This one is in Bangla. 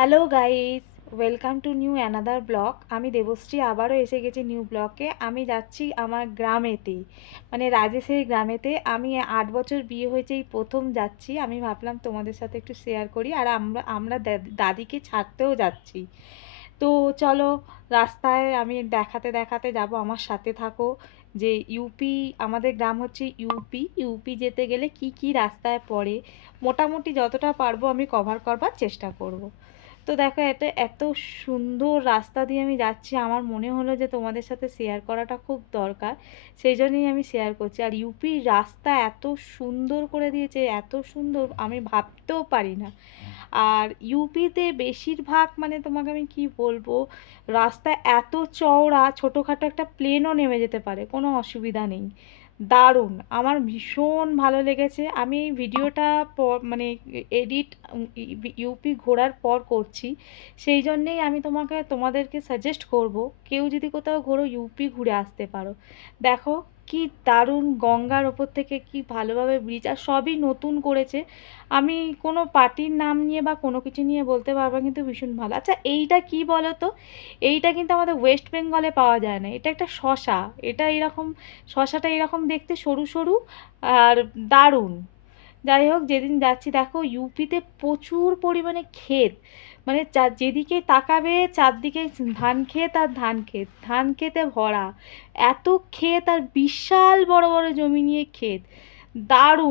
Hello guys, welcome to new another blog. আমি দেবশ্রী আবারও এসে গেছি নিউ ব্লগে। আমি যাচ্ছি আমার গ্রামেতে, মানে রাজেশের গ্রামেতে। আমি 8 বছর বিয়ে হয়েছে, এই প্রথম যাচ্ছি। আমি ভাবলাম তোমাদের সাথে একটু শেয়ার করি। আর আমরা আমরা দাদিকে ছাড়তেও যাচ্ছি। তো চলো, রাস্তায় আমি দেখাতে দেখাতে যাব, আমার সাথে থাকো। যে ইউপি, আমাদের গ্রাম হচ্ছে ইউপি। ইউপি যেতে গেলে কি কি রাস্তায় পড়ে, মোটামুটি যতটা পারবো আমি কভার করবার চেষ্টা করব। তো দেখো, এটা এত সুন্দর রাস্তা দিয়ে আমি যাচ্ছি, আমার মনে হলো যে তোমাদের সাথে শেয়ার করাটা খুব দরকার। সেই জন্যই আমি শেয়ার করছি। আর ইউপির রাস্তা এত সুন্দর করে দিয়েছে, এত সুন্দর আমি ভাবতেও পারি না। আর ইউপিতে বেশিরভাগ, মানে তোমাকে আমি কি বলবো, রাস্তা এত চওড়া, ছোটোখাটো একটা প্লেনও নেমে যেতে পারে, কোনো অসুবিধা নেই। দারুণ, আমার ভীষণ ভালো লেগেছে। আমি এই ভিডিওটা মানে এডিট ইউপি ঘোরার পর করছি। সেই জন্যেই আমি তোমাদেরকে সাজেস্ট করব, কেউ যদি কোথাও ঘোরো ইউপি ঘুরে আসতে পারো। দেখো কি দারুণ, গঙ্গার ওপর থেকে কি ভালোভাবে ব্রিজ, আর সবই নতুন করেছে। আমি কোনো পার্টির নাম নিয়ে বা কোনো কিছু নিয়ে বলতে পারবো না, কিন্তু ভীষণ ভালো। আচ্ছা, এইটা কি বলো তো, এইটা কিন্তু আমাদের ওয়েস্ট বেঙ্গলে পাওয়া যায় না। এটা একটা শসা। এটা এরকম, শসাটা এরকম দেখতে সরু সরু আর দারুণ। যাই হোক, যেদিন যাচ্ছি দেখো ইউপিতে প্রচুর পরিমাণে ক্ষেত, মানে যেদিকে তাকাবে চারদিকে ধান ক্ষেত আর ধান ক্ষেত, ধান ক্ষেতে ভরা। এত ক্ষেত আর বিশাল বড় বড় জমি নিয়ে ক্ষেত, দারুণ।